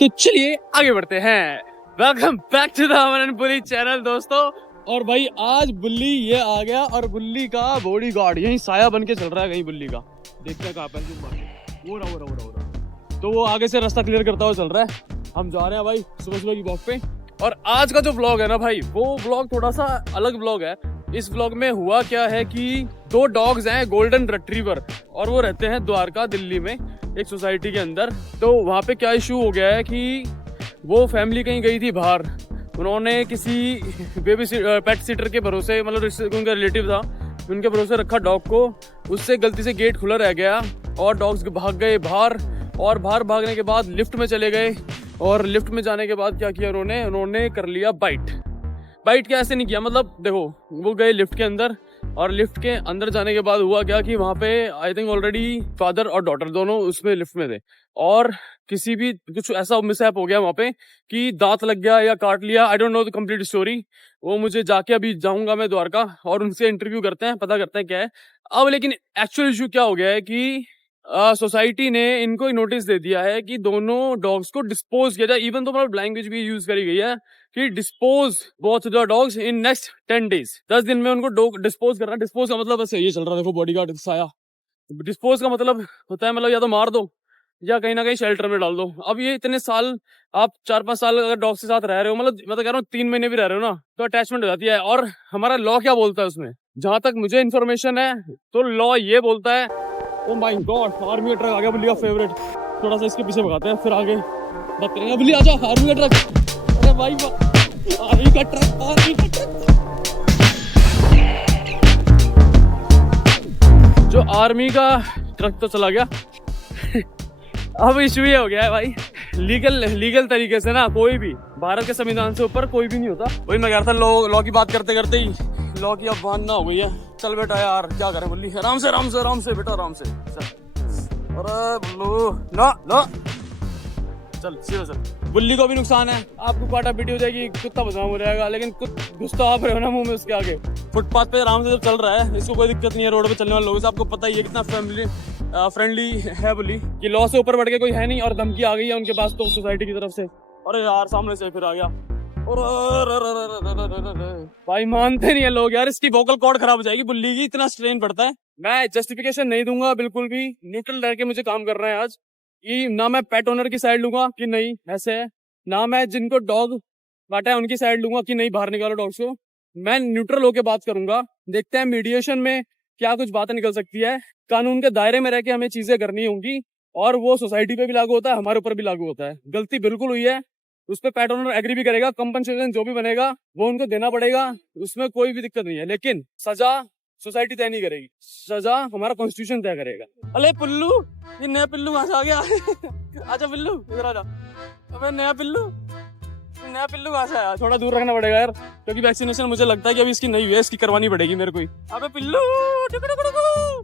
तो चलिए आगे बढ़ते हैं। Welcome back to the Aman Buli channel दोस्तों। और भाई आज बुल्ली ये आ गया और बुल्ली का बॉडी गार्ड यही साया बन के चल रहा है कहीं बुल्ली का। देखते हैं कहाँ पे वो रहा। तो वो आगे से रास्ता क्लियर करता हुआ चल रहा है। हम जा रहे हैं भाई सुबह सुबह की वॉक पे। और आज का जो व्लॉग है ना भाई, वो व्लॉग थोड़ा सा अलग व्लॉग है। इस व्लॉग में हुआ क्या है कि दो डॉग्स हैं गोल्डन रिट्रीवर, और वो रहते हैं द्वारका दिल्ली में एक सोसाइटी के अंदर। तो वहाँ पे क्या इशू हो गया है कि वो फैमिली कहीं गई थी बाहर, उन्होंने किसी पेट सीटर के भरोसे, मतलब उनका रिलेटिव था, उनके भरोसे रखा डॉग को। उससे गलती से गेट खुला रह गया और डॉग्स भाग गए बाहर। और बाहर भागने के बाद लिफ्ट में चले गए, और लिफ्ट में जाने के बाद क्या किया उन्होंने कर लिया बाइट क्या ऐसे नहीं किया, मतलब देखो वो गए लिफ्ट के अंदर, और लिफ्ट के अंदर जाने के बाद हुआ क्या कि वहाँ पे आई थिंक ऑलरेडी फादर और डॉटर दोनों उसमें लिफ्ट में थे, और किसी भी कुछ ऐसा मिसहैप हो गया वहाँ पे कि दांत लग गया या काट लिया। I don't know the complete story. वो मुझे जाके अभी जाऊंगा मैं द्वारका और उनसे इंटरव्यू करते हैं, पता करते हैं क्या है अब। लेकिन एक्चुअल इशू क्या हो गया है कि सोसाइटी ने इनको नोटिस दे दिया है कि दोनों डॉग्स को डिस्पोज किया जाए। इवन तो मतलब लैंग्वेज भी यूज करी गई है कि dispose both the dogs in next 10 days। 10 दिन में उनको डॉग डिस्पोज करना। डिस्पोज का मतलब ऐसे ये चल रहा है, देखो बॉडीगार्ड साया। डिस्पोज का मतलब होता है मतलब या तो मार दो या कहीं ना कहीं शेल्टर में डाल दो। अब ये इतने साल, आप 4-5 साल अगर डॉग के साथ रह रहे हो, मतलब मैं तो कह रहा हूँ 3 महीने भी रह रहे हो ना, तो अटैचमेंट हो जाती है। और हमारा लॉ क्या बोलता है उसमें, जहां तक मुझे इन्फॉर्मेशन है, तो लॉ ये बोलता है, ओ माय गॉड आर्मी का ट्रक आ गया, बुल्ली का फेवरेट। थोड़ा सा इसके पीछे भगाते हैं फिर आगे बात करेंगे। बुल्ली आजा, आर्मी का ट्रक। अरे भाई आर्मी का ट्रक। जो आर्मी का ट्रक तो चला गया। अब इशू ये हो गया है भाई, लीगल तरीके से ना कोई भी भारत के संविधान से ऊपर कोई भी नहीं होता। वही मैं कह रहा था, लॉ की बात करते करते ही लॉ की अब मानना हो गई है। चल बेटा यार क्या करें बुल्ली, आराम से बेटा आराम से चल। अरे बुल्लू ना चल सीधा चल। बुल्ली को भी नुकसान है, आपको काटा पीटी हो जाएगी, कुत्ता बदनाम हो जाएगा, लेकिन घुस तो आप रहे हो ना मुंह में उसके आगे। फुटपाथ पे आराम से जब चल रहा है, इसको कोई दिक्कत नहीं है। रोड पे चलने वाले लोगों से आपको पता ही है कितना फ्रेंडली है बुल्ली, कि लॉ से ऊपर बढ़ के कोई है नहीं। और धमकी आ गई है उनके पास तो सोसाइटी की तरफ से। अरे यार सामने से फिर आ गया। भाई मानते नहीं है लोग यार, इसकी वोकल कॉर्ड खराब हो जाएगी बुल्ली की, इतना स्ट्रेन पड़ता है। मैं जस्टिफिकेशन नहीं दूंगा बिल्कुल भी, न्यूट्रल रह के मुझे काम करना है आज। कि ना मैं पेट ओनर की साइड लूंगा कि नहीं ऐसे है, ना मैं जिनको डॉग बांटा है उनकी साइड लूंगा कि नहीं बाहर निकालो डॉग्स को। मैं न्यूट्रल होके बात करूंगा। देखते हैं मीडिएशन में क्या कुछ बातें निकल सकती है। कानून के दायरे में रह के हमें चीजें करनी होंगी, और वो सोसाइटी पे भी लागू होता है, हमारे ऊपर भी लागू होता है। गलती बिल्कुल हुई है, उस पर पेट ओनर एग्री भी करेगा, कंपनसेशन जो भी बनेगा वो उनको देना पड़ेगा, उसमें कोई भी दिक्कत नहीं है। लेकिन सजा सोसाइटी तय नहीं करेगी, सजा हमारा कॉन्स्टिट्यूशन तय करेगा। अरे पिल्लू, ये नया पिल्लू कहाँ से आ गया? आजा पिल्लू इधर आजा। अबे नया पिल्लू कहाँ से आया? थोड़ा दूर रखना पड़ेगा यार, क्योंकि वैक्सीनेशन मुझे लगता है कि अभी इसकी नहीं हुई है, इसकी करवानी पड़ेगी मेरे को ही। अबे पिल्लू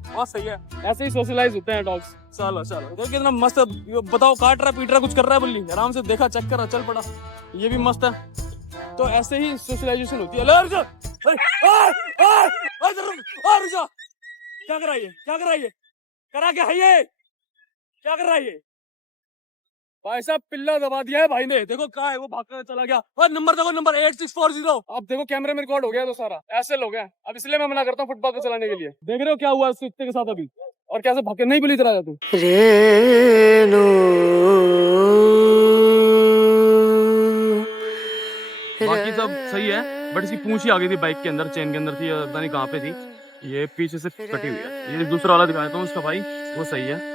बहुत सही है, ऐसे ही सोशलाइज होते हैं डॉग्स। चलो देखो कितना मस्त है। बताओ काट रहा पीट रहा कुछ कर रहा है बुल्ली, आराम से देखा चेक करा चल पड़ा, ये भी मस्त है। तो ऐसे ही सोशलाइजेशन होती है। क्या कर रहा है ये करा क्या है ये, क्या कर रहा है ये? भाई साहब पिल्ला दबा दिया है भाई ने, देखो कहाँ है वो, भाग कर चला गया। और नंबर देखो, नंबर 8640। अब देखो कैमरे में रिकॉर्ड हो गया तो सारा ऐसे लोग हैं। अब इसलिए मैं मना करता हूँ फुटपाथ पे चलाने के लिए। देख रहे हो क्या हुआ इस कुत्ते के साथ अभी, और कैसे भागे। नहीं बुली तरह तू बाकी सब सही है, बट इसकी पूंछ ही आ गई थी बाइक के अंदर, चेन के अंदर थी, पता नहीं कहाँ पे थी। ये पीछे से कटी हुई है। ये दूसरा वाला दिखाता हूँ उसका भाई, वो सही है।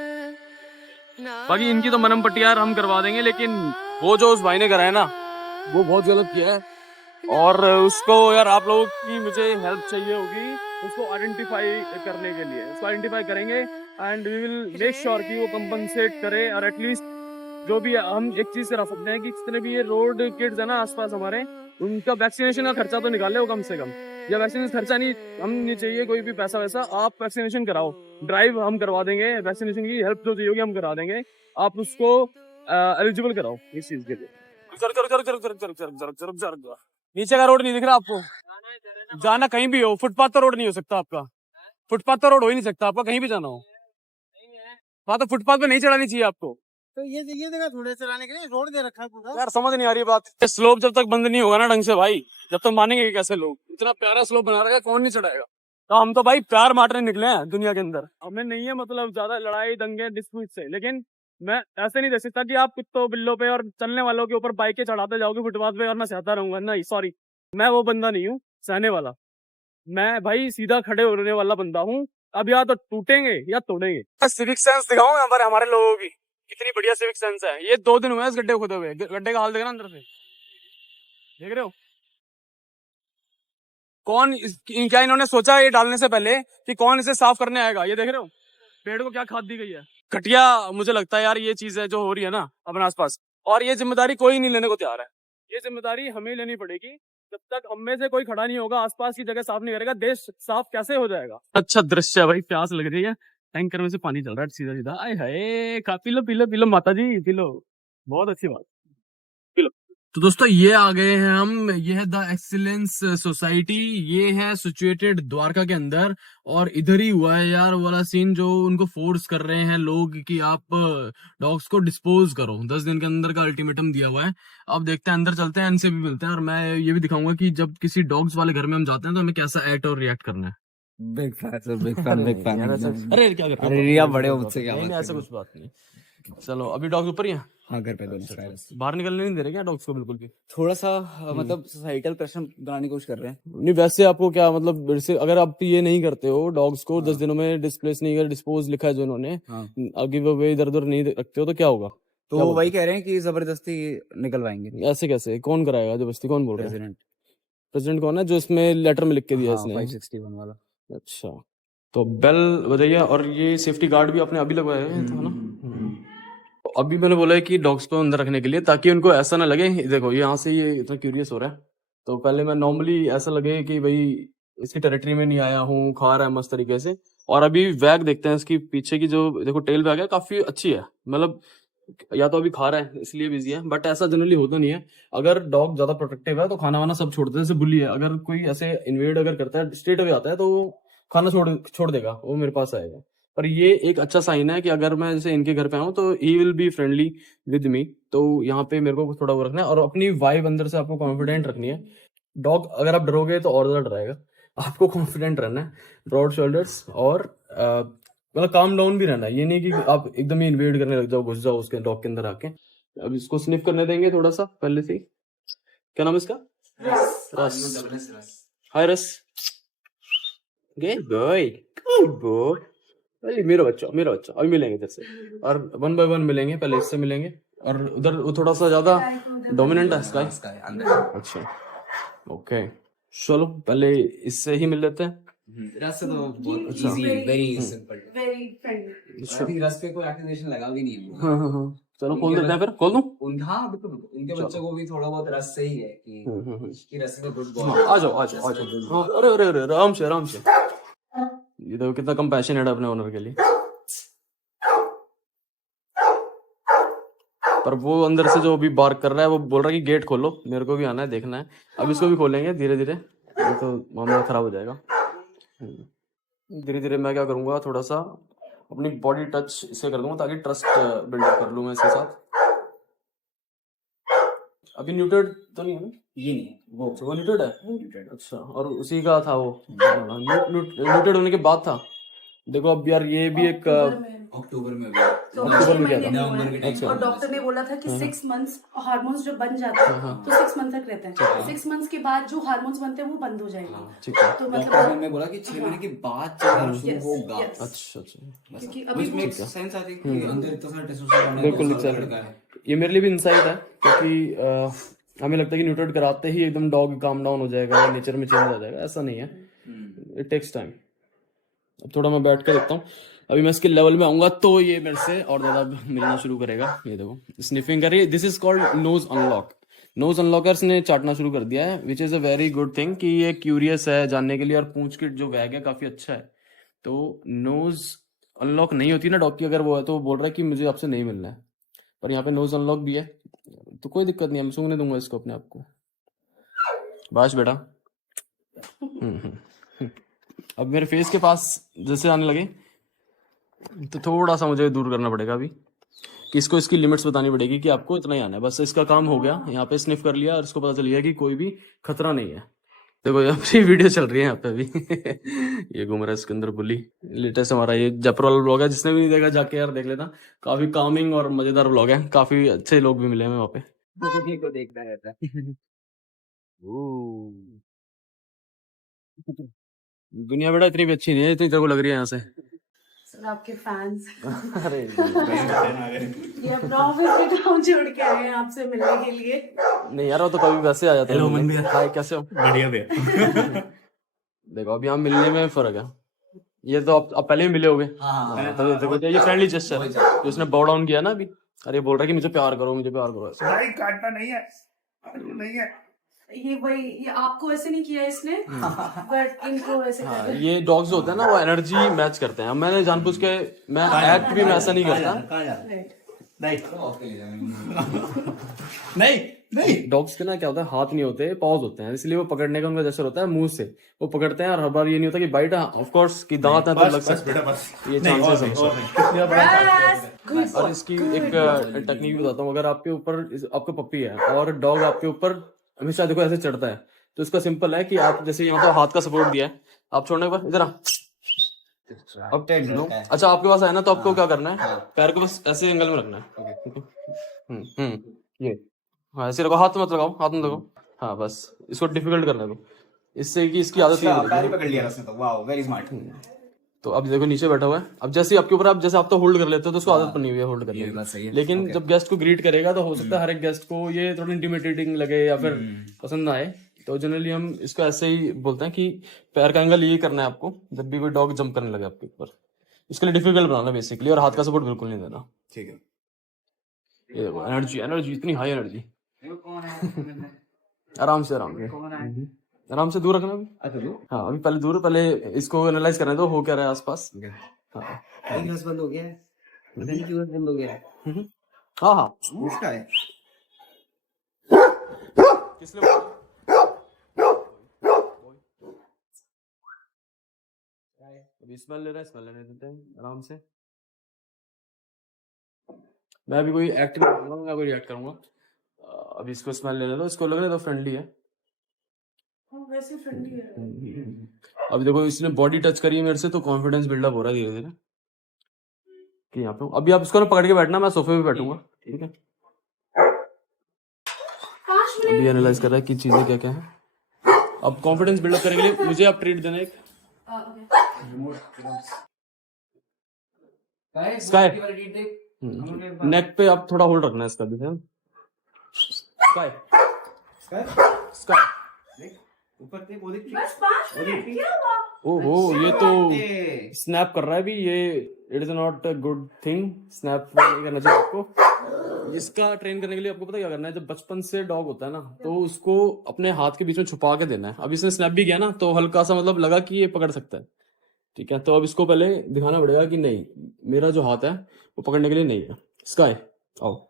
बाकी इनकी तो मरहम पट्टी यार हम करवा देंगे, लेकिन वो जो उस भाई ने कराया ना, वो बहुत गलत किया है। और उसको यार आप लोगों की मुझे हेल्प चाहिए होगी उसको आइडेंटिफाई करने के लिए। उसको आइडेंटिफाई करेंगे and we will make sure कि वो कंपनसेट करे। और एटलीस्ट जो भी हम एक चीज करा सकते हैं कि जितने भी ये रोड किड्स है ना आसपास हमारे, उनका वैक्सीनेशन का खर्चा तो निकाले हो कम से कम। या वैक्सीनेशन खर्चा नहीं, हम नहीं चाहिए कोई भी पैसा वैसा, आप वैक्सीनेशन कराओ। ड्राइव हम करवा देंगे, वैक्सीनेशन की हेल्प जो चाहिए होगी हम करा देंगे। आप उसको एलिजिबल कराओ इस चीज के लिए। नीचे का रोड नहीं दिख रहा आपको? जाना कहीं भी हो, फुटपाथ तो रोड नहीं हो सकता आपका, फुटपाथ तो रोड हो ही नहीं सकता आपका, कहीं भी जाना हो। हाँ तो फुटपाथ पे नहीं चढ़ानी चाहिए आपको। तो ये जगह थोड़े चलाने के लिए रोड दे रखा है पूरा। यार समझ नहीं आ रही बात, स्लोप जब तक बंद नहीं होगा ना ढंग से भाई, जब तक मानेंगे कैसे लोग, इतना प्यारा स्लोप बना रखा है, कौन नहीं चढ़ाएगा। तो हम तो भाई प्यार बांटने निकले हैं दुनिया के अंदर, हमें नहीं है मतलब ज्यादा लड़ाई दंगे डिस्प्यूट से, लेकिन मैं ऐसे नहीं देख सकता कि आप कुत्तों बिल्लों पे और चलने वालों के ऊपर बाइकें चढ़ाते जाओगे फुटपाथ पे और मैं सहता रहूंगा। नहीं सॉरी, मैं वो बंदा नहीं हूँ सहने वाला। मैं भाई सीधा खड़े होने वाला बंदा हूँ। अब या तो टूटेंगे या तोड़ेंगे। सिविक सेंस दिखाऊं यहाँ पर हमारे लोगों की, कितनी बढ़िया सिविक सेंस है। ये 2 दिन हुए इस गड्ढे खोदे हुए, गड्ढे का हाल देखना अंदर से, देख रहे हो। कौन क्या इन्होंने सोचा ये डालने से पहले कि कौन इसे साफ करने आएगा। ये देख रहे हो पेड़ को क्या खाद दी गई है, घटिया। मुझे लगता है यार ये चीज है जो हो रही है ना अपने आसपास, और ये जिम्मेदारी कोई नहीं लेने को तैयार है। ये जिम्मेदारी हमें लेनी पड़ेगी। जब तक हम में से कोई खड़ा नहीं होगा, आसपास की जगह साफ नहीं करेगा, देश साफ कैसे हो जाएगा। अच्छा दृश्य है भाई, प्यास लग रही है, टैंकर में से पानी चल रहा है सीधा सीधा। आए हाय, P low P low P low माता जी, पी लो, बहुत अच्छी बात, पी लो। तो दोस्तों ये आ गए हैं हम, ये है द एक्सीलेंस सोसाइटी, ये है सिचुएटेड द्वारका के अंदर। और इधर ही हुआ है यार वाला सीन जो उनको फोर्स कर रहे हैं लोग कि आप डॉग्स को डिस्पोज करो, 10 दिन के अंदर का अल्टीमेटम दिया हुआ है। अब देखते हैं, अंदर चलते हैं, इनसे भी मिलते हैं, और मैं ये भी दिखाऊंगा कि जब किसी डॉग्स वाले घर में हम जाते हैं तो हमें कैसा एक्ट और रिएक्ट करना है। Big fan sir, big fan, big fan. अरे क्या कर रहे हो? अरे रिया बड़े मुझसे क्या नहीं बात ऐसा कुछ बात नहीं। चलो अभी डॉग्स ऊपर ही हैं। हाँ घर पे दोनों बाहर निकलने नहीं दे रहे क्या डॉग्स को बिल्कुल भी? थोड़ा सा मतलब सोसाइटल प्रेशर बनाने की कोशिश कर रहे हैं। नहीं वैसे आपको क्या मतलब, वैसे अगर आप ये नहीं करते हो डॉग्स को 10 दिनों में डिस्प्लेस नहीं कर, डिस्पोज लिखा है जो उन्होंने, हाँ आगे वो वे इधर उधर नहीं रखते हो तो क्या होगा? तो क्या वो वही बोलते कह रहे हैं कि जबरदस्ती निकलवाएंगे। ऐसे कैसे, कौन कराएगा जबरदस्ती, कौन बोल रहा है? प्रेसिडेंट। प्रेसिडेंट कौन है जो इसमें लेटर में लिख के दिया है हाँ इसने? 561 वाला। अच्छा तो बेल बजाइए, और ये सेफ्टी गार्ड भी आपने अभी लगवाया है था ना? तो अभी मैंने बोला है कि डॉग्स को अंदर रखने के लिए, ताकि उनको ऐसा ना लगे, देखो यहाँ से ये इतना क्यूरियस हो रहा है, तो पहले मैं नॉर्मली ऐसा लगे कि भाई इसकी टेरिटरी में नहीं आया हूँ, खा रहा है मस्त तरीके से। और अभी वैग देखते हैं इसकी पीछे की, जो देखो टेल वैग है काफी अच्छी है, मतलब या तो अभी खा रहा है इसलिए बिजी है, बट ऐसा जनरली होता नहीं है। अगर डॉग ज्यादा प्रोटेक्टिव है तो खाना वाना सब छोड़ देते हैं, जैसे बुली है, अगर कोई ऐसे इन्वेड अगर करता है स्ट्रेट अवे आता है तो वो खाना छोड़ देगा, वो मेरे पास आएगा। पर ये एक अच्छा साइन है कि अगर मैं जैसे इनके घर पे आऊँ तो he will be friendly with me. तो यहाँ पे मेरे को थोड़ा वो रखना है, और अपनी वाइब अंदर से आपको कॉन्फिडेंट रखनी है। डॉग अगर आप डरोगे तो और ज्यादा डराएगा, आपको कॉन्फिडेंट रहना है, ब्रॉड शोल्डर्स, और मतलब काम डाउन भी रहना है। ये नहीं कि आप एकदम ही इन्वेड करने लग जाओ, घुस जाओ उसके डॉग के अंदर आके। अब इसको स्निफ करने देंगे थोड़ा सा पहले से ही। क्या नाम है इसका? रस। हाय रस, गुड बॉय, गुड बॉय। अरे मेरा बच्चा, मेरा बच्चा। अभी मिलेंगे इधर से, और 1 बाय 1 मिलेंगे, पहले इससे मिलेंगे, और उधर वो थोड़ा सा ज्यादा डोमिनेंट है स्काई। अच्छा ओके, चलो पहले इससे ही मिल लेते हैं। रस तो बहुत अच्छा। Easy, very simple, very friendly. अच्छा अभी रस पे कोई एक्यूजेशन लगा भी नहीं है। हाँ हाँ हाँ, चलो खोल देते हैं फिर, खोल दूं? हाँ बिल्कुल, उनके चलो। बच्चों को भी थोड़ा बहुत रस से ही है कि रस में गुड हाँ, बॉय। आ जाओ आ जाओ आ जाओ। हाँ, अरे अरे अरे आराम से आराम से। ये देखो कितना कंपैशनेट है अपने ओनर के लिए। पर वो अंदर से जो अभी बार्क कर रहा है वो बोल रहा है कि गेट खोलो, मेरे को भी आना है, देखना है। अब इसको भी खोलेंगे धीरे धीरे, ये तो मामला खराब हो जाएगा। धीरे धीरे मैं क्या करूंगा, थोड़ा सा अपनी बॉडी टच इसे कर दूंगा ताकि ट्रस्ट बिल्ड कर लूं मैं इसके साथ। अभी न्यूटेड तो नहीं है ना? ये नहीं, वो न्यूटेड है। अच्छा, और उसी का था वो न्यूटेड होने के बाद था। देखो अब यार ये भी एक अक्टूबर में तो अक्टूबर में 6 क्या था? महीने हुए नवंबर हैं। के टाइम अच्छा। और डॉक्टर ने बोला था कि 6 मंथ्स हार्मोन्स जब बन जाते हैं तो 6 मंथ तक रहते हैं। 6 मंथ्स के बाद जो हार्मोन्स बनते हैं वो बंद हो जाएंगे। ठीक है। तो डॉक्टर ने मतलब बोला कि 6 महीने के बाद चलना शुरू Yes, होगा। yes. अच्छा अच्छा, क्योंकि अभी which makes sense आती है कि अंदर इतना सारा टेस्टोस्टेरोन होना बिल्कुल बहुत सारा exactly। लड़का है। ये मेरे लिए भी इंसाइट है, क्योंकि हमें लगता है कि न्यूट्रेट कराते ही एकदम डॉग काम डाउन हो जाएगा, नेचर में चेंज आ जाएगा, ऐसा नहीं है। It takes time. अब थोड़ा मैं बैठ कर देखता हूँ, अभी मैं इसके लेवल में आऊंगा तो ये मेरे से और ज्यादा मिलना शुरू करेगा। ये देखो स्निफिंग कर रही है, this is called nose unlock. Nose unlockers ने चाटना शुरू कर दिया है, which is a very good thing कि ये क्यूरियस है जानने के लिए, और पूंछ की जो वैग है काफी अच्छा है। तो नोज अनलॉक नहीं होती ना डॉग की, अगर वो है तो वो बोल रहा है कि मुझे आपसे नहीं मिलना है, पर यहाँ पे नोज अनलॉक भी है तो कोई दिक्कत नहीं है, मैं सूंघने दूंगा इसको अपने आप को। बाश बेटा। अब मेरे फेस के पास जैसे आने लगे तो थोड़ा सा मुझे दूर करना पड़ेगा अभी, कि इसको इसकी लिमिट्स बतानी पड़ेगी कि आपको इतना ही आना है, बस इसका काम हो गया। यहाँ पे स्निफ कर लिया और इसको पता चल गया कि कोई भी खतरा नहीं है। देखो अपनी वीडियो चल रही है यहाँ पे अभी ये घूम रहा है इसके अंदर बुली। लेटेस्ट हमारा ये जयपुर वाला ब्लॉग है, जिसने भी नहीं देखा जाके यार देख लेना, काफी कामिंग और मजेदार ब्लॉग है, काफी अच्छे लोग भी मिले हमें वहाँ पे। को देखना रहता है। दुनिया बेटा इतनी भी अच्छी नहीं है इतनी तेरे को लग रही है यहाँ से। सर आपके फैंस अरे ये अपना ऑफिस के काम छोड़ के आए हैं आपसे मिलने के लिए। नहीं यार वो तो कभी वैसे आ जाता है। हेलो मन भैया, हाय कैसे हो? बढ़िया भैया। देखो अभी यहाँ मिलने में फर्क है, ये तो आप पहले भी मिले होगे। हाँ तो देखो ये फ्रेंडली जेस्चर है जो उसने बॉव डाउन किया ना अभी। अरे बोल रहा है कि मुझे प्यार करो मुझे प्यार करो ऐसे। भाई काटना नहीं है, नहीं है। ये वही, ये आपको ऐसे नहीं किया इसने, बट इनको ऐसे हाँ कर ये डॉग्स होते हैं ना वो एनर्जी मैच करते हैं। मैंने जानबूझ के मैं एक्ट भी मैं ऐसा नहीं करता। कहाँ जा रहा है? नहीं नहीं नहीं डॉग्स के ना क्या होता है हाथ नहीं होते पॉज होते हैं, इसलिए वो पकड़ने का उनका जैसे होता है मुंह से वो पकड़ते हैं। और हर बार ये नहीं होता कि बाइट, ऑफ कोर्स कि दांत है तो लग बस सकते बेटा हैं, बस। ये नहीं, और चांसेस नहीं, और नहीं। कितनी बड़ा और इसकी एक टेक्निक भी बताता हूँ। अगर आपके ऊपर आपका पप्पी है और डॉग आपके ऊपर हमेशा देखो ऐसे चढ़ता है, तो इसका सिंपल है कि आप जैसे यहाँ तो हाथ का सपोर्ट दिया है, आप छोड़ने के बाद इधर आ। अब अच्छा आपके पास है ना, तो आपको क्या करना है, पैर को बस ऐसे एंगल में रखना है। ये हाँ ऐसे रखो, हाथ मत लगाओ, हाथ मत लगाओ। हाँ बस इसको डिफिकल्ट करना है, इससे कि इसकी आदत नहीं पैर ही बनेगी। पकड़ लिया उसने तो। Wow very smart. तो अब देखो नीचे बैठा हुआ है, अब जैसे ही आपके ऊपर आप जैसे आप तो होल्ड कर लेते हो तो उसको आदत बनी हुई है होल्ड करने ये की। बात सही है। लेकिन Okay. जब गेस्ट को ग्रीट करेगा तो हो सकता है हर एक गेस्ट को ये थोड़ा इंटिमिडेटिंग लगे या फिर पसंद ना आए, तो जनरली हम इसको ऐसे ही बोलते हैं कि पैर का एंगल ये करना है आपको जब भी कोई डॉग जंप करने लगे आपके ऊपर। इसके लिए डिफिकल्ट बनाना बेसिकली, और हाथ का सपोर्ट बिल्कुल नहीं देना। ठीक है। ये देखो एनर्जी एनर्जी इतनी हाई एनर्जी। आराम से आराम से आराम से दूर रखना अभी। अच्छा तू हाँ अभी पहले दूर, पहले इसको एनालाइज करने दो हो क्या रहा है आसपास। हाँ गैस बंद हो गया है। पता नहीं क्यों बंद हो गया है। हाँ हाँ उसका है। किस लिए अभी स्मेल ले रहा है, स्मेल लेने देते हैं आराम से। मैं अभी कोई एक्ट नहीं करूंगा, मैं कोई रिएक्ट करूंगा। अभी इसको स्मेल लेने दो, इसको लगने दो फ्रेंडली है। वैसे फ्रेंडली है। अभी देखो इसने बॉडी टच करी है मेरे से, तो कॉन्फिडेंस बिल्डअप हो रहा है धीरे धीरे कि यहाँ पे। अभी आप इसको ना पकड़ के बैठना, मैं सोफे पे बैठूंगा, ठीक है। 5 मिनट अभी एनालाइज कर रहा है कि चीजें क्या क्या है। अब कॉन्फिडेंस बिल्डअप करने के लिए मुझे आप ट्रीट देना एक स्काई। नेक पे आप थोड़ा होल्ड रखना है इसका भी है। स्काई स्काई ऊपर से वो देख। बस 5 मिनट क्या हुआ? ओहो ये तो स्नैप कर रहा है अभी, ये it is not a good thing. Snap नहीं करना चाहिए आपको। इसका ट्रेन करने के लिए आपको पता क्या करना है, जब बचपन से डॉग होता है ना तो उसको अपने हाथ के बीच में छुपा के देना है। अब इसने स्नैप भी किया ना तो हल्का सा मतलब लगा कि ये पकड़ सकता है, ठीक है। तो अब इसको पहले दिखाना पड़ेगा कि नहीं मेरा जो हाथ है वो पकड़ने के लिए नहीं है। स्काई आओ,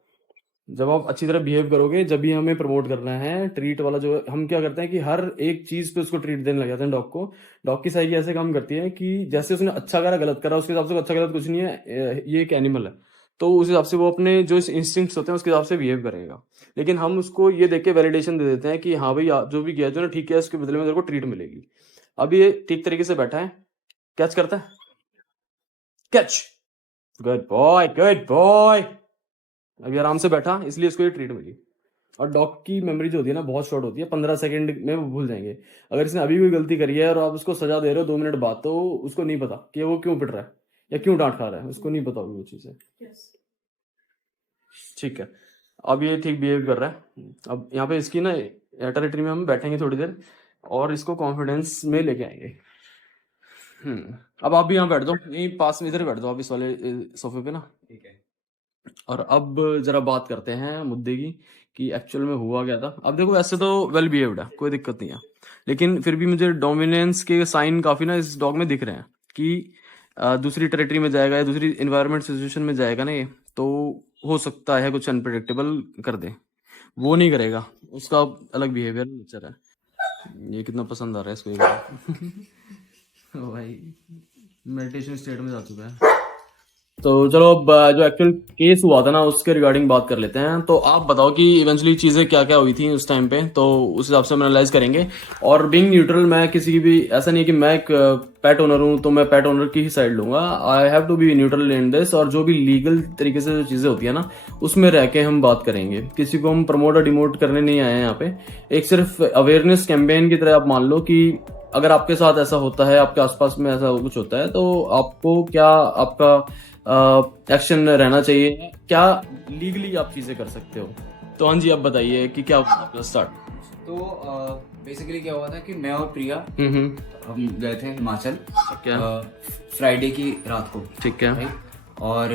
जब आप अच्छी तरह बिहेव करोगे जब भी हमें प्रमोट करना है ट्रीट वाला। जो हम क्या करते हैं कि हर एक चीज पे उसको ट्रीट देने लग जाते हैं डॉग को। डॉग की साइकी ऐसे काम करती है कि जैसे उसने अच्छा करा गलत करा उसके हिसाब से अच्छा गलत कुछ नहीं है, ये एक एनिमल है तो उस हिसाब से वो अपने जो इंस्टिंक्ट्स होते हैं उसके हिसाब से बिहेव करेगा। लेकिन हम उसको ये देख के वैलिडेशन दे देते हैं कि हाँ भाई जो भी किया जो ना ठीक है, उसके बदले में तेरे को ट्रीट मिलेगी। अब ये ठीक तरीके से बैठा है, कैच करता है, catch, good boy good boy. अभी आराम से बैठा इसलिए इसको ये ट्रीट मिली। और डॉग की मेमोरी जो होती है ना बहुत शॉर्ट होती है, 15 सेकंड में वो भूल जाएंगे। अगर इसने अभी कोई गलती करी है और आप उसको सजा दे रहे हो 2 मिनट बाद, तो उसको नहीं पता कि वो क्यों पिट रहा है या क्यों डांट खा रहा है, उसको नहीं पता होगी वो चीज़ है, ठीक है। अब ये ठीक बिहेव कर रहा है। अब यहाँ पे इसकी ना टेरिटरी में हम बैठेंगे थोड़ी देर और इसको कॉन्फिडेंस में लेके आएंगे। अब आप भी यहाँ बैठ दो, यहीं पास में इधर बैठ दो आप इस वाले सोफे पे ना, ठीक है। और अब जरा बात करते हैं मुद्दे की कि एक्चुअल में हुआ क्या था। अब देखो वैसे तो वेल बिहेव्ड है, कोई दिक्कत नहीं है, लेकिन फिर भी मुझे डोमिनेंस के साइन काफी ना इस डॉग में दिख रहे हैं कि दूसरी टेरिटरी में जाएगा या दूसरी इन्वायरमेंट सिचुएशन में जाएगा ना ये, तो हो सकता है कुछ अनप्रेडिक्टेबल कर दे। वो नहीं करेगा, उसका अलग बिहेवियर नेचर है। ये कितना पसंद आ रहा है इसको ये भाई मेडिटेशन स्टेट में जा चुका है। तो चलो अब जो एक्चुअल केस हुआ था ना उसके रिगार्डिंग बात कर लेते हैं। तो आप बताओ कि इवेंचुअली चीज़ें क्या क्या हुई थी उस टाइम पे, तो उस हिसाब से हम एनालाइज करेंगे। और बीइंग न्यूट्रल, मैं किसी की भी ऐसा नहीं है कि मैं एक पेट ओनर हूँ तो मैं पेट ओनर की ही साइड लूंगा। I have to be neutral in this. और जो भी लीगल तरीके से जो चीज़ें होती है ना उसमें रह के हम बात करेंगे। किसी को हम प्रमोट और डिमोट करने नहीं आए हैं यहाँ पे। एक सिर्फ अवेयरनेस कैंपेन की तरह आप मान लो कि अगर आपके साथ ऐसा होता है, आपके आसपास में ऐसा कुछ होता है, तो आपको क्या आपका एक्शन रहना चाहिए, क्या लीगली आप चीजें कर सकते हो। तो हाँ जी, आप बताइए कि क्या आपका स्टार्ट। तो बेसिकली क्या हुआ था कि मैं और प्रिया हम गए थे हिमाचल क्या फ्राइडे की रात को, ठीक है। राइट। और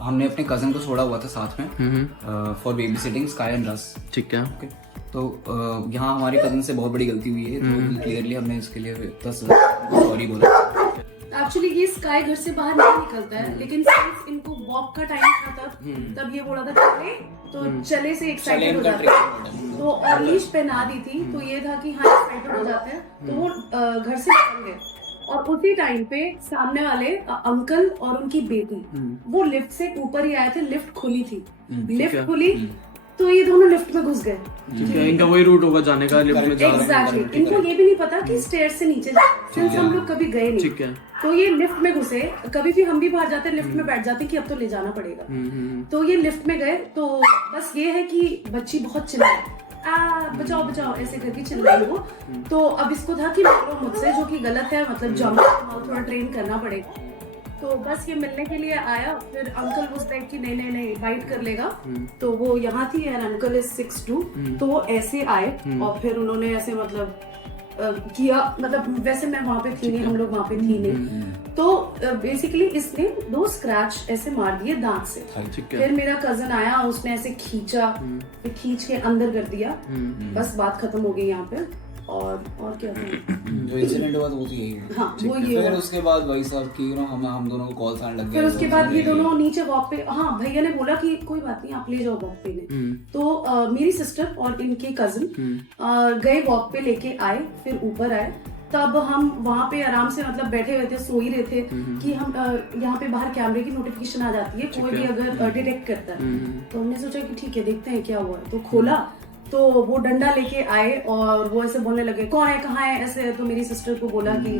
हमने अपने कजन को छोड़ा हुआ था साथ में for baby sitting, sky and रस। ठीक है। ओके। तो यहाँ हमारे कजन से बहुत बड़ी गलती हुई है, तो क्लियरली हमने इसके लिए 10,000 सॉरी बोला। एक्चुअली ये स्काई घर से बाहर नहीं निकलता है, लेकिन सिर्फ इनको वॉक का टाइम था तब ये बोला था चले, तो चले से एक्साइटेड हो जाते हैं। तो लीश पहना दी थी, तो ये था कि हाँ एक्साइटेड हो जाते हैं, तो वो घर से निकल गए। और उसी टाइम पे सामने वाले अंकल और उनकी बेटी वो लिफ्ट से ऊपर ही आए थे, लिफ्ट खुली थी, लिफ्ट खुली तो ये दोनों लिफ्ट में घुस गए। ठीक है, इनका वही रूट होगा जाने का, लिफ्ट में जा रहे हैं। एग्जैक्टली, इनको ये भी नहीं पता कि स्टेयर से नीचे सिंस हम लोग कभी गए नहीं। ठीक है। तो ये लिफ्ट में घुसे, कभी भी हम भी बाहर जाते लिफ्ट में बैठ जाते कि अब तो ले जाना पड़ेगा। तो ये लिफ्ट में गए, तो बस ये है कि बच्ची बहुत चिल्लाई, बचाओ बचाओ ऐसे करके चिल्लाई वो। तो अब इसको था कि मारो मुझसे, जो कि गलत है, मतलब जंप थोड़ा ट्रेन करना पड़ेगा। तो बस ये मिलने के लिए आया, फिर अंकल उस टाइप की नहीं नहीं नहीं बाइट कर लेगा। तो वो यहाँ थी एंड अंकल इज 6'2", तो वो ऐसे आए और फिर उन्होंने ऐसे मतलब किया, मतलब वैसे मैं वहां पे थी नहीं, हम लोग वहां पे थी नहीं। तो बेसिकली इसने 2 स्क्रैच ऐसे मार दिए दांत से। फिर मेरा कजन आया, उसने ऐसे खींचा, फिर खींच के अंदर कर दिया, बस बात खत्म हो गई यहाँ पे। और क्या था? जो इंसिडेंट हुआ वो तो यही हुआ। हाँ, वो ये फिर उसके बाद भाई साहब की हम दोनों को कॉल्स आने लग गए। फिर उसके बाद ये दोनों नीचे वॉक पे, हाँ भैया ने बोला कि कोई बात नहीं आप ले जाओ वॉक पे में। तो मेरी सिस्टर और इनके कजन गए वॉक पे, लेके आए, फिर ऊपर आए। तब हम वहाँ पे आराम से मतलब बैठे हुए थे, सो ही रहे थे कि हम यहाँ पे बाहर कैमरे की नोटिफिकेशन आ जाती है, कोई भी अगर डिटेक्ट करता है। तो हमने सोचा कि ठीक है देखते हैं क्या हुआ। तो खोला तो वो डंडा लेके आए और वो ऐसे बोलने लगे कौन है, कहाँ है, ऐसे। तो मेरी सिस्टर को बोला कि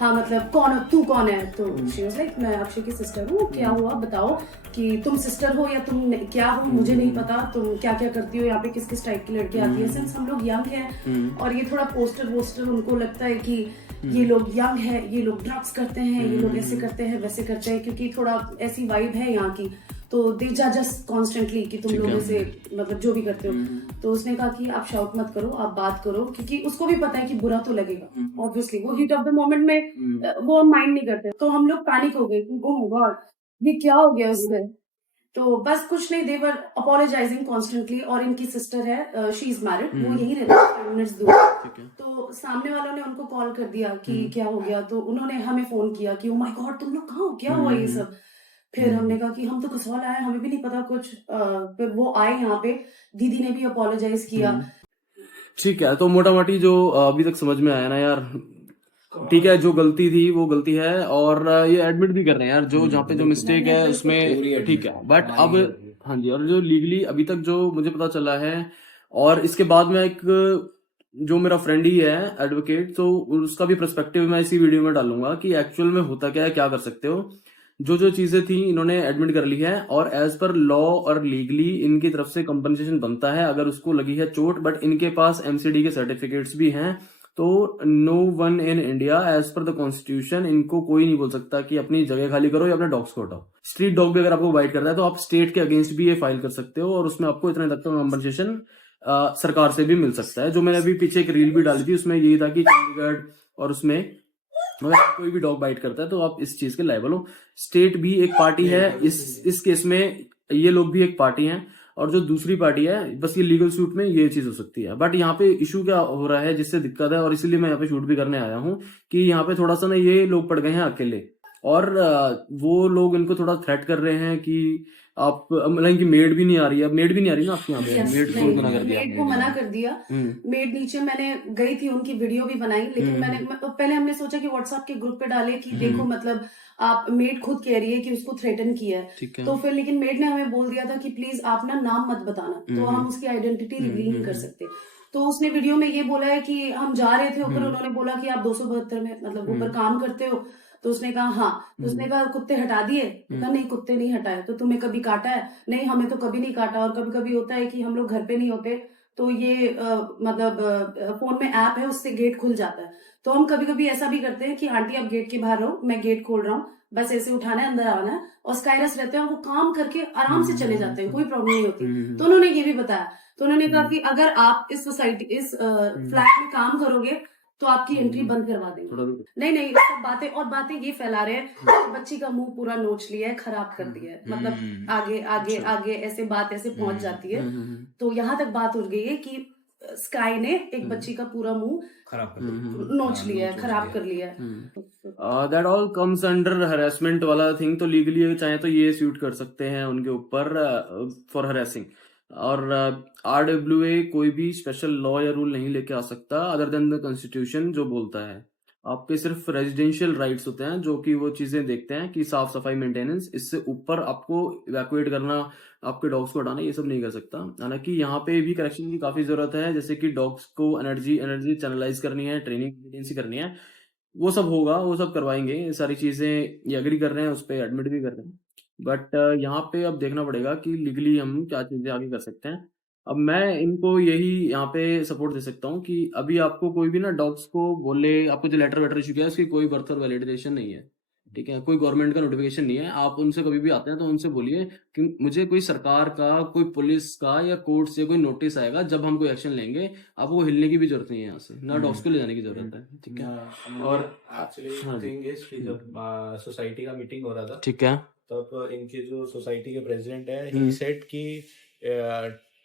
हाँ मतलब कौन है, तू कौन है? तो शी वाज लाइक मैं अक्षय की सिस्टर हूँ, क्या हुआ बताओ कि तुम सिस्टर हो या तुम क्या हो, मुझे नहीं पता, तुम क्या क्या करती हो यहाँ पे, किस किस टाइप की लड़की आती है। सिंस हम लोग यंग हैं और ये थोड़ा पोस्टर उनको लगता है कि ये लोग यंग है, ये लोग ड्रग्स करते हैं, ये लोग ऐसे करते हैं वैसे करते हैं, क्योंकि थोड़ा ऐसी वाइब है यहाँ की। तो दे जज अस कॉन्स्टेंटली कि तुम लोगों से मतलब जो भी करते हो। तो उसने कहा कि आप शाउट मत करो, आप बात करो, क्योंकि उसको भी पता है कि बुरा तो लगेगा। ऑब्वियसली वो हीट ऑफ द मोमेंट में वो माइंड नहीं करते। तो हम लोग पैनिक हो गए, ओह माय गॉड ये क्या हो गया उससे। तो बस कुछ नहीं, दे वर अपोलोजाइजिंग कॉन्स्टेंटली। और इनकी सिस्टर है, शी इज मैरिड, वो यही रहती है 5 मिनट्स दूर। तो सामने वालों ने उनको कॉल कर दिया कि क्या हो गया। तो उन्होंने हमें फोन किया कि ओ माय गॉड तुम लोग कहाँ हो, क्या हुआ ये सब। फिर हमने कहा कि हम तो कसौल आए, हमें भी नहीं पता कुछ। फिर वो आए यहाँ पे, दीदी ने भी अपोलोजाइज किया। ठीक है, तो मोटा मोटी जो अभी तक समझ में आया ना यार, ठीक है, जो गलती थी वो गलती है और ये एडमिट भी कर रहे हैं यार, जो जहाँ पे जो मिस्टेक है उसमें, ठीक है। बट अब हाँ जी, और जो लीगली अभी तक जो मुझे पता चला है, और इसके बाद में एक जो मेरा फ्रेंड ही है एडवोकेट, तो उसका भी पर्सपेक्टिव मैं इसी वीडियो में डालूंगा कि एक्चुअल में होता क्या है, क्या कर सकते हो। जो चीजें थी इन्होंने एडमिट कर ली है और एज पर लॉ और लीगली इनकी तरफ से कंपनसेशन बनता है अगर उसको लगी है चोट। बट इनके पास एमसीडी के सर्टिफिकेट्स भी हैं, तो no one in India as per the constitution इनको कोई नहीं बोल सकता कि अपनी जगह खाली करो या अपने डॉग्स को हटाओ। स्ट्रीट डॉग भी अगर आपको बाइट करता है तो आप स्टेट के अगेंस्ट भी ये फाइल कर सकते हो और उसमें आपको इतने तक का कंपनसेशन सरकार से भी मिल सकता है। जो मैंने अभी पीछे एक रील भी डाली थी उसमें यही था कि चंडीगढ़ और उसमें अगर कोई भी डॉग बाइट करता है तो आप इस चीज के लायबल हो। स्टेट भी एक पार्टी है इस केस में, ये लोग भी एक पार्टी हैं और जो दूसरी पार्टी है, बस ये लीगल सूट में ये चीज हो सकती है। बट यहाँ पे इशू क्या हो रहा है जिससे दिक्कत है, और इसीलिए मैं यहाँ पे शूट भी करने आया हूँ कि यहाँ पे थोड़ा सा ना ये लोग पड़ गए हैं अकेले और वो लोग इनको थोड़ा थ्रेट कर रहे हैं कि आप मतलब कि मेड भी नहीं आ रही है, मेड भी नहीं आ रही ना आपके यहाँ पे? Yes, मेड को नहीं, मना कर दिया मेड को मना कर दिया। मेड नीचे मैंने गई थी, उनकी वीडियो भी बनाई, लेकिन पहले हमने सोचा कि व्हाट्सएप के ग्रुप पे डाले कि देखो मतलब आप, मेड खुद कह रही है कि उसको थ्रेटन किया है, तो फिर लेकिन मेड ने हमें बोल दिया था कि प्लीज आप ना नाम मत बताना, तो हम उसकी आइडेंटिटी रिवील नहीं कर सकते। तो उसने वीडियो में ये बोला है कि हम जा रहे थे ऊपर, उन्होंने बोला कि आप 272 में मतलब ऊपर काम करते हो, तो उसने कहा हाँ, तो उसने कहा कुत्ते हटा दिए, कहा नहीं कुत्ते नहीं हटाए, तो तुम्हें कभी काटा है? नहीं हमें तो कभी नहीं काटा, और कभी कभी होता है कि हम लोग घर पे नहीं होते तो ये मतलब फोन में ऐप है उससे गेट खुल जाता है, तो हम कभी कभी ऐसा भी करते हैं कि आंटी आप गेट के बाहर रहो, मैं गेट खोल रहा हूँ, बस ऐसे उठाना है, अंदर आना है, और स्काइरस रहते हैं वो काम करके आराम से चले जाते हैं, कोई प्रॉब्लम नहीं होती। तो उन्होंने ये भी बताया, तो उन्होंने कहा कि अगर आप इस सोसाइटी, इस फ्लैट में काम करोगे तो आपकी एंट्री बंद करवा देंगे। नहीं सब बातें, और बातें ये फैला रहे हैं कि बच्ची का मुंह पूरा नोच लिया है, खराब कर दिया है, मतलब आगे आगे आगे ऐसे बात ऐसे पहुंच जाती है। तो यहाँ तक बात उठ गई है कि स्काई ने एक बच्ची का पूरा मुंह खराब कर नोच लिया है, खराब कर लिया है। That all comes under harassment वाला थिंग, तो लीगली चाहे तो ये सूट कर सकते हैं उनके ऊपर फॉर हरेसिंग। और RWA कोई भी स्पेशल लॉ या रूल नहीं लेके आ सकता अदर देन द कॉन्स्टिट्यूशन, जो बोलता है आपके सिर्फ रेजिडेंशियल राइट्स होते हैं, जो कि वो चीजें देखते हैं कि साफ सफाई, मेंटेनेंस, इससे ऊपर आपको इवैक्यूएट करना, आपके डॉग्स को हटाना, ये सब नहीं कर सकता। हालांकि यहाँ पे भी करेक्शन की काफी जरूरत है, जैसे कि डॉग्स को एनर्जी चैनलाइज करनी है, ट्रेनिंग करनी है, वो सब होगा, वो सब करवाएंगे, ये सारी चीजें ये एग्री कर रहे हैं, उस पर एडमिट भी कर रहे हैं। बट यहाँ पे अब देखना पड़ेगा कि लीगली हम क्या चीजें आगे कर सकते हैं। अब मैं इनको यही यहाँ पे सपोर्ट दे सकता हूँ कि अभी आपको कोई भी ना डॉग्स को बोले, आपको जो लेटर वेटर इशू किया है उसकी कोई बर्थ और वैलिडेशन नहीं है, ठीक है, कोई गवर्नमेंट का नोटिफिकेशन नहीं है। आप उनसे कभी भी आते हैं तो उनसे बोलिए कि मुझे कोई सरकार का, कोई पुलिस का या कोर्ट से कोई नोटिस आएगा, जब हम कोई एक्शन लेंगे, आपको हिलने की भी जरूरत नहीं है यहाँ से, ना डॉग्स को ले जाने की जरूरत है, ठीक है। और एक्चुअली थिंग इज कि जब सोसाइटी का मीटिंग हो रहा था, ठीक है, तब इनके जो सोसाइटी के प्रेसिडेंट है, ही सेड कि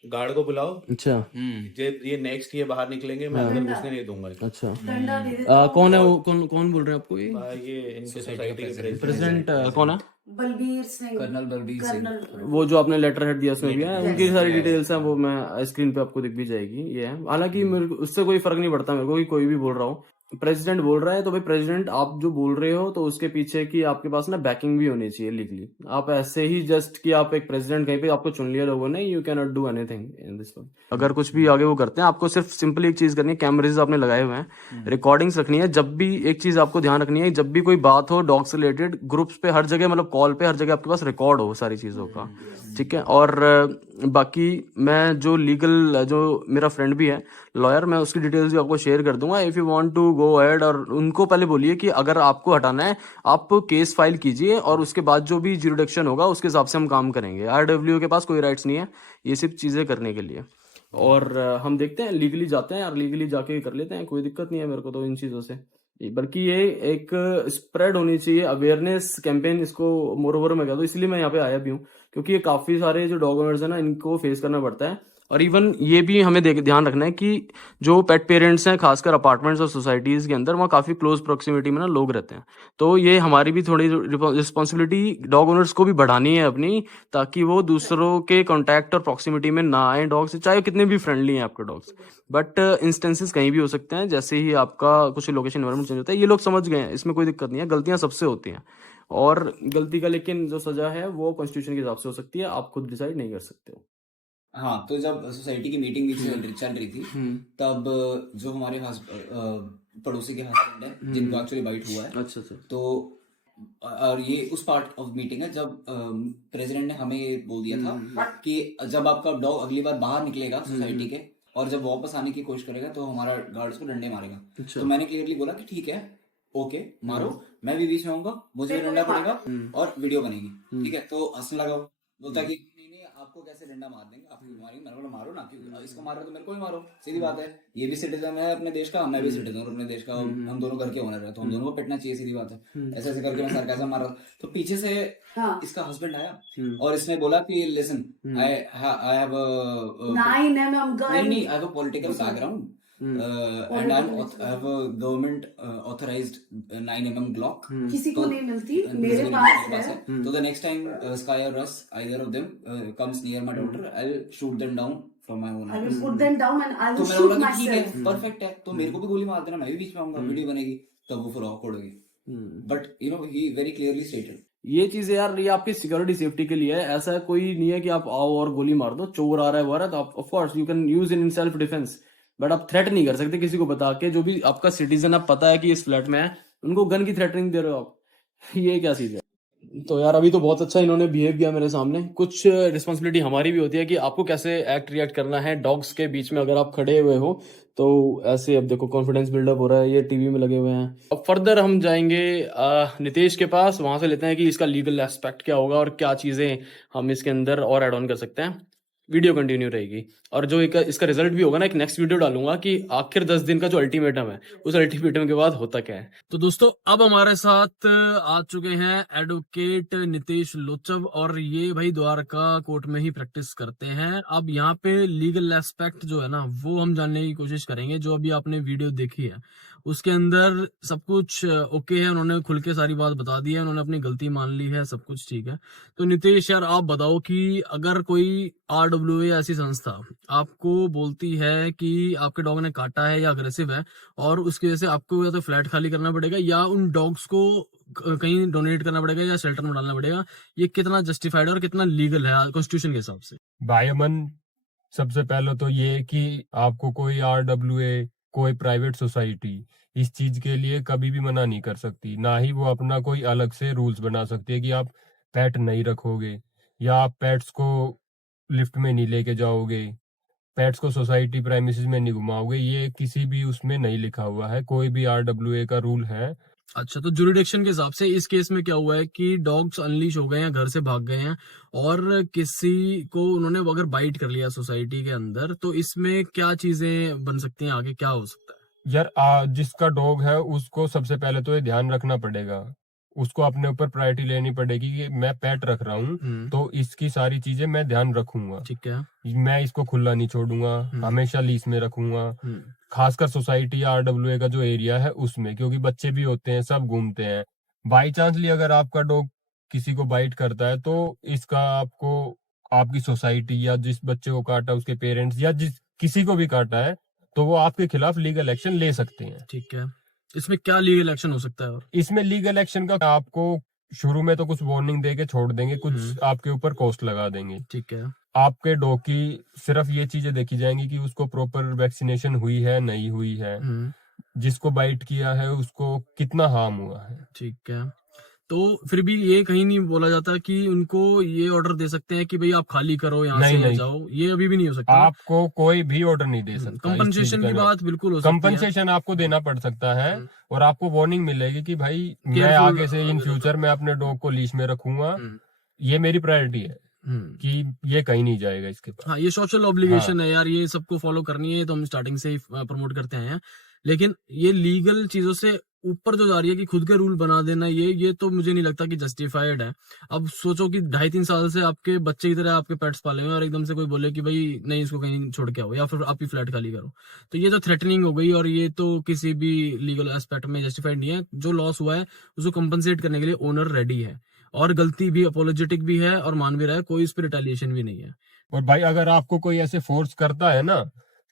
गार्ड को बुलाओ, अच्छा, ये नेक्स्ट ये बाहर निकलेंगे, मैं अंदर घुसने नहीं दूंगा। अच्छा, डंडा दे देता हूँ। कौन है वो, कौन बोल रहे हैं आपको? ये इनके सोसाइटी के प्रेसिडेंट कौन है? बलबीर सिंह, कर्नल बलबीर सिंह। कर्नल, वो जो आपने लेटर हेड दिया उसमें भी है, उनकी सारी डिटेल्स हैं, वो मैं स्क्रीन पे आपको दिख भी जाएगी, ये है। हालांकि उससे कोई फर्क नहीं पड़ता मेरे को, कोई भी बोल रहा हूँ, प्रेसिडेंट बोल रहा है तो भाई प्रेसिडेंट आप जो बोल रहे हो तो उसके पीछे की आपके पास ना बैकिंग भी होनी चाहिए लीगली। आप ऐसे ही जस्ट कि आप एक प्रेसिडेंट कहीं पे आपको चुन लिया लोगों ने, you can not do anything in this one. अगर कुछ भी आगे वो करते हैं, आपको सिर्फ सिंपली एक चीज करनी है, कैमरेज आपने लगाए हुए हैं, रिकॉर्डिंग्स रखनी है। जब भी एक चीज आपको ध्यान रखनी है, जब भी कोई बात हो डॉग से रिलेटेड, ग्रुप्स पे हर जगह, मतलब कॉल पे हर जगह आपके पास रिकॉर्ड हो सारी चीजों का, ठीक है। और बाकी मैं जो लीगल, जो मेरा फ्रेंड भी है लॉयर, मैं उसकी डिटेल्स भी आपको शेयर कर दूंगा, if you want to go ahead. और उनको पहले बोलिए कि अगर आपको हटाना है आप केस फाइल कीजिए, और उसके बाद जो भी ज्यूरिडिक्शन होगा उसके हिसाब से हम काम करेंगे। RWA के पास कोई राइट्स नहीं है ये सब चीजें करने के लिए। और हम देखते हैं, लीगली जाते हैं और लीगली जाके कर लेते हैं, कोई दिक्कत नहीं है मेरे को तो इन चीजों से। बल्कि ये एक स्प्रेड होनी चाहिए, अवेयरनेस कैंपेन, इसको मोर ओवर मैं कह दूं, इसलिए मैं यहाँ पे आया भी हूँ, क्योंकि ये काफी सारे जो डॉग ओनर्स है ना, इनको फेस करना पड़ता है। और इवन ये भी हमें ध्यान रखना है कि जो पेट पेरेंट्स हैं, खासकर अपार्टमेंट्स और सोसाइटीज के अंदर, वहाँ काफी क्लोज प्रोक्सिमिटी में ना लोग रहते हैं, तो ये हमारी भी थोड़ी रिस्पॉन्सिबिलिटी डॉग ओनर्स को भी बढ़ानी है अपनी, ताकि वो दूसरों के कॉन्टैक्ट और प्रॉक्सिमिटी में ना आए डॉग से, चाहे कितने भी फ्रेंडली हैं आपके डॉग्स। बट इंस्टेंसेस कहीं भी हो सकते हैं, जैसे ही आपका कुछ लोकेशन एनवायरमेंट चेंज होता है, ये लोग समझ गए हैं, इसमें कोई दिक्कत नहीं है, गलतियां सबसे होती हैं, और गलती का लेकिन जो सजा है वो कॉन्स्टिट्यूशन के हिसाब से हो सकती है, आप खुद डिसाइड नहीं कर सकते हो। हाँ, तो जब सोसाइटी की मीटिंग भी चल रही थी, तब जो हमारे पड़ोसी के हस्बैंड है, जिनको एक्चुअली बाइट हुआ है, अच्छा, तो और ये उस पार्ट ऑफ मीटिंग है जब प्रेसिडेंट ने हमें ये बोल दिया था कि जब आपका डॉग अगली बार बाहर निकलेगा सोसाइटी के, और जब वापस आने की कोशिश करेगा, तो हमारा गार्ड उसको डंडे मारेगा। तो मैंने क्लियरली बोला कि ठीक है, ओके, मारो, मैं भी बीच में आऊंगा, मुझे भी डंडा पड़ेगा और वीडियो बनेगी, ठीक है। तो हंसने लगा, बोलता कि नहीं, आपको कैसे डंडा मार देंगे, आपकी बीमारी, मेरे को मारो ना, क्यों इसको मारो तो मेरे को भी मारो, सीधी बात है। ये भी सिटीजन है अपने देश का, मैं भी सिटीजन हूँ अपने देश का, हम दोनों घर के ओनर है, तो हम दोनों को पिटना चाहिए, सीधी बात है। ऐसे ऐसे करके मैं सरकाज़म मार रहा, तो पीछे से इसका हस्बैंड आया और इसने बोला कि लिसन, आई हैव नहीं, I have a political background, and I have a government authorized 9mm Glock. किसी को तो नहीं मिलती, किसी मेरे को नहीं पास मिलती, है। तो the next time Sky or Russ, either of them comes near my daughter, I'll shoot them down from my own I arms. will put them down and I तो will मैंने shoot बोला कि ठीक myself. है, perfect है, तो मेरे को भी गोली मार देना, मैं भी बीच में आऊंगा, वीडियो बनेगी, तब वो फिर awkward होगी. But you know, he very clearly stated. ये चीजें यार ये आपकी सिक्योरिटी सेफ्टी के लिए है, ऐसा कोई नहीं है कि आप आओ और गोली मार दो, चोर आ रहा है वो आ रहा है तो आप of course you can use in self defence, but आप थ्रेट नहीं कर सकते किसी को बता के, जो भी आपका सिटीजन आप पता है कि इस फ्लैट में है उनको गन की थ्रेटनिंग दे रहे हो आप। ये क्या चीज है? तो यार अभी तो बहुत अच्छा इन्होंने बिहेव किया मेरे सामने। कुछ रिस्पॉन्सिबिलिटी हमारी भी होती है कि आपको कैसे एक्ट रिएक्ट करना है डॉग्स के बीच में अगर आप खड़े हुए हो तो ऐसे। अब देखो कॉन्फिडेंस बिल्डअप हो रहा है, ये टीवी में लगे हुए हैं। अब फर्दर हम जाएंगे नितेश के पास, वहां से लेते हैं कि इसका लीगल एस्पेक्ट क्या होगा और क्या चीजें हम इसके अंदर और एड ऑन कर सकते हैं। वीडियो कंटिन्यू रहेगी और जो एक इसका रिजल्ट भी होगा ना, एक नेक्स्ट वीडियो डालूंगा कि आखिर 10 दिन का जो अल्टीमेटम है उस अल्टीमेटम के बाद होता क्या है। तो दोस्तों अब हमारे साथ आ चुके हैं एडवोकेट नितेश लोचव और ये भाई द्वारका कोर्ट में ही प्रैक्टिस करते हैं। अब यहाँ पे लीगल एस्पेक्ट जो है ना वो हम जानने की कोशिश करेंगे। जो अभी आपने वीडियो देखी है उसके अंदर सब कुछ ओके है, उन्होंने खुल के सारी बात बता दी है, उन्होंने अपनी गलती मान ली है, सब कुछ ठीक है। तो नितेश यार आप बताओ कि अगर कोई RWA ऐसी संस्था आपको बोलती है कि आपके डॉग ने काटा है या अग्रेसिव है और उसकी वजह से आपको या तो फ्लैट खाली करना पड़ेगा या उन डॉग्स को कहीं डोनेट करना पड़ेगा या शेल्टर में डालना पड़ेगा, ये कितना जस्टिफाइड और कितना लीगल है कॉन्स्टिट्यूशन के हिसाब से? भाई अमन, सबसे पहले तो ये कि आपको कोई RWA कोई प्राइवेट सोसाइटी इस चीज के लिए कभी भी मना नहीं कर सकती, ना ही वो अपना कोई अलग से रूल्स बना सकती है कि आप पेट नहीं रखोगे या आप पेट्स को लिफ्ट में नहीं लेके जाओगे, पेट्स को सोसाइटी प्रेमिसेस में नहीं घुमाओगे। ये किसी भी उसमें नहीं लिखा हुआ है, कोई भी RWA का रूल है। अच्छा, तो जुरिडिक्शन के हिसाब से इस केस में क्या हुआ है कि डॉग्स अनलीश हो गए हैं, घर से भाग गए हैं और किसी को उन्होंने अगर बाइट कर लिया सोसाइटी के अंदर, तो इसमें क्या चीजें बन सकती हैं, आगे क्या हो सकता है? यार जिसका डॉग है उसको सबसे पहले तो ये ध्यान रखना पड़ेगा, उसको अपने ऊपर प्रायोरिटी लेनी पड़ेगी कि मैं पेट रख रहा हूँ तो इसकी सारी चीजें मैं ध्यान रखूंगा। ठीक है, मैं इसको खुला नहीं छोड़ूंगा, हमेशा लीज में रखूंगा, खासकर सोसाइटी या RWA का जो एरिया है उसमें, क्योंकि बच्चे भी होते हैं, सब घूमते हैं। बाई चांसली अगर आपका डॉग किसी को बाइट करता है तो इसका आपको आपकी सोसाइटी या जिस बच्चे को काटा उसके पेरेंट्स या जिस किसी को भी काटा है तो वो आपके खिलाफ लीगल एक्शन ले सकते हैं। ठीक है, इसमें क्या लीगल एक्शन हो सकता है? और इसमें लीगल एक्शन का आपको शुरू में तो कुछ वार्निंग देके छोड़ देंगे, कुछ आपके ऊपर कॉस्ट लगा देंगे। ठीक है, आपके डॉग की सिर्फ ये चीजें देखी जाएंगी कि उसको प्रॉपर वैक्सीनेशन हुई है नहीं हुई है, जिसको बाइट किया है उसको कितना हार्म हुआ है। ठीक है, तो फिर भी ये कहीं नहीं बोला जाता कि उनको ये ऑर्डर दे सकते हैं कि भाई आप खाली करो, यहाँ से नहीं। जाओ, ये अभी भी नहीं हो सकता। आपको कोई भी ऑर्डर नहीं दे सकता। कंपनसेशन की बात बिल्कुल हो सकती है। कंपनसेशन आपको देना पड़ सकता है और आपको वार्निंग मिलेगी कि भाई मैं आगे से इन फ्यूचर में अपने डॉग को लीज में रखूंगा, ये मेरी प्रायोरिटी है कि ये कहीं नहीं जाएगा इसके पास। हाँ, ये सोशल ऑब्लिगेशन है यार, ये सबको फॉलो करनी है, तो हम स्टार्टिंग से ही प्रमोट करते हैं। लेकिन ये लीगल चीजों से ऊपर जो जा रही है कि खुद के रूल बना देना, ये तो मुझे नहीं लगता कि जस्टिफाइड है। अब सोचो कि 2.5-3 साल से आपके बच्चे की तरह आपके पेट्स पाले हुए और एकदम से कोई बोले कि भाई नहीं इसको कहीं छोड़ के आओ या फिर आप ही फ्लैट खाली करो, तो ये तो थ्रेटनिंग हो गई और ये तो किसी भी लीगल एस्पेक्ट में जस्टिफाइड नहीं है। जो लॉस हुआ है उसको कंपनसेट करने के लिए ओनर रेडी है और गलती भी अपोलोजेटिक भी है और मान भी रहा है, कोई इस पर रिटेलिएशन भी नहीं है। और भाई अगर आपको कोई ऐसे फोर्स करता है ना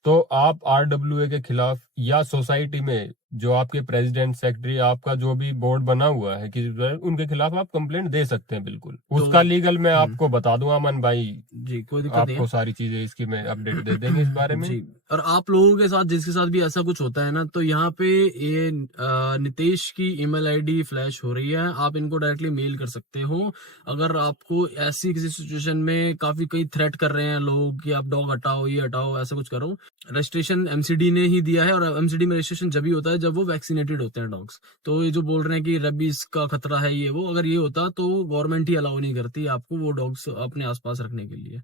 तो आप RWA के खिलाफ या सोसाइटी में जो आपके प्रेसिडेंट सेक्रेटरी आपका जो भी बोर्ड बना हुआ है कि उनके खिलाफ आप कंप्लेंट दे सकते हैं बिल्कुल। उसका लीगल मैं आपको बता दूंगा अमन भाई जी, कोई दिक्कत नहीं है। आपको सारी चीजें इसकी मैं अपडेट दे देंगे इस बारे में जी। और आप लोगों के साथ जिसके साथ भी ऐसा कुछ होता है ना, तो यहाँ पे ये नितेश की ईमेल आईडी फ्लैश हो रही है, आप इनको डायरेक्टली मेल कर सकते हो। अगर आपको ऐसी किसी सिचुएशन में काफी कई थ्रेट कर रहे हैं लोग कि आप डॉग हटाओ, ये हटाओ, ऐसा कुछ करो, रजिस्ट्रेशन MCD ने ही दिया है और MCD में रजिस्ट्रेशन जब भी होता है जब वो वैक्सीनेटेड होते हैं डॉग्स। तो ये जो बोल रहे हैं कि रेबीज का खतरा है ये वो, अगर ये होता तो गवर्नमेंट ही अलाउ नहीं करती आपको वो डॉग्स अपने आसपास रखने के लिए।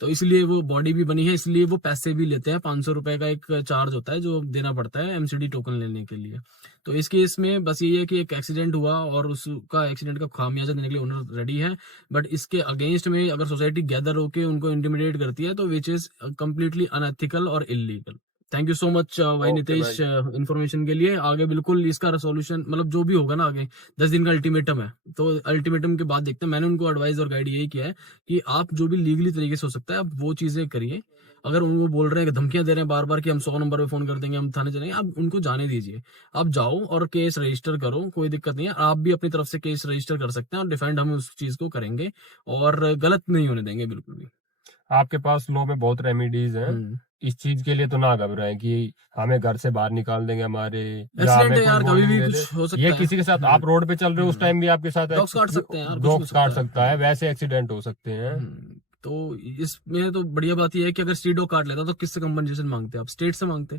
तो इसलिए वो बॉडी भी बनी है, इसलिए वो पैसे भी लेते हैं। 500 रुपए का एक चार्ज होता है जो देना पड़ता है MCD टोकन लेने के लिए। तो इस केस में बस ये है कि एक एक्सीडेंट हुआ और उसका एक्सीडेंट का खामियाजा देने के लिए ओनर रेडी है, बट इसके अगेंस्ट में अगर सोसाइटी गैदर होकर उनको इंटिमिडेट करती है तो विच इज कम्प्लीटली अनएथिकल और illegal. Thank you so much भाई Okay, नितेश इन्फॉर्मेशन के लिए। आगे बिल्कुल इसका रेसोल्यूशन मतलब जो भी होगा ना आगे 10 दिन का अल्टीमेटम है, तो अल्टीमेटम के बाद देखते हैं। मैंने उनको एडवाइस और गाइड यही किया है कि आप जो भी लीगली तरीके से हो सकता है आप वो चीजें करिए। अगर उनको बोल रहे हैं कि धमकियां दे रहे हैं बार बार कि हम 100 नंबर पे फोन कर देंगे, हम थाने चलेंगे, आप उनको जाने दीजिए। आप जाओ और केस रजिस्टर करो, कोई दिक्कत नहीं है। आप भी अपनी तरफ से केस रजिस्टर कर सकते हैं और डिफेंड हम उस चीज को करेंगे और गलत नहीं होने देंगे बिल्कुल भी। आपके पास लॉ में बहुत रेमेडीज हैं। इस चीज के लिए तो ना घबराएं कि हमें घर से बाहर निकाल देंगे हमारे, या एक्सीडेंट हमें है यार, कोई कभी भी warning दे कुछ दे। हो सकता ये है। किसी के साथ आप रोड पे चल रहे हो उस टाइम भी आपके साथ डॉग्स काट सकते हैं यार, कुछ भी हो डॉग्स काट सकता है। सकता है, वैसे एक्सीडेंट हो सकते हैं। तो इसमें तो बढ़िया बात यह है कि अगर स्ट्रीट डॉग काट लेता तो किससे कंपनसेशन मांगते आप? स्टेट से मांगते।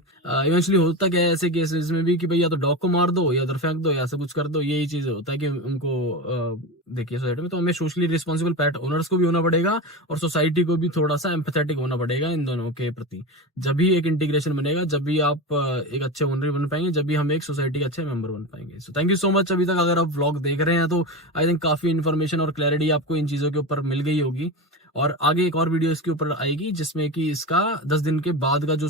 इवेंचुअली होता क्या है ऐसे केसेस में भी कि भाई या तो डॉग को मार दो या उधर फेंक दो या ऐसा कुछ कर दो, यही चीज होता है कि उनको देखिए सोसाइटी में तो हमें सोशली रिस्पॉन्सिबल पेट ओनर्स को भी होना पड़ेगा और सोसाइटी को भी थोड़ा सा एम्पैथेटिक होना पड़ेगा इन दोनों के प्रति। जब भी एक इंटीग्रेशन बनेगा, जब भी आप एक अच्छे ओनर बन पाएंगे, जब भी हम एक सोसाइटी के अच्छे मेंबर बन पाएंगे। So thank you so much. अभी तक अगर आप व्लॉग देख रहे हैं तो आई थिंक काफी इन्फॉर्मेशन और क्लैरिटी आपको इन चीजों के ऊपर मिल गई होगी और आगे एक और वीडियो इसके ऊपर आएगी जिसमें कि इसका 10 दिन के बाद का जो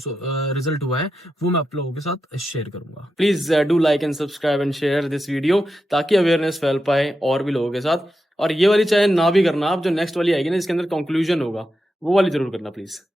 रिजल्ट हुआ है वो मैं आप लोगों के साथ शेयर करूंगा। Please do like and subscribe and share this video ताकि अवेयरनेस फैल पाए और भी लोगों के साथ। और ये वाली चाहे ना भी करना आप, जो नेक्स्ट वाली आएगी ना जिसके अंदर कंक्लूजन होगा वो वाली जरूर करना प्लीज।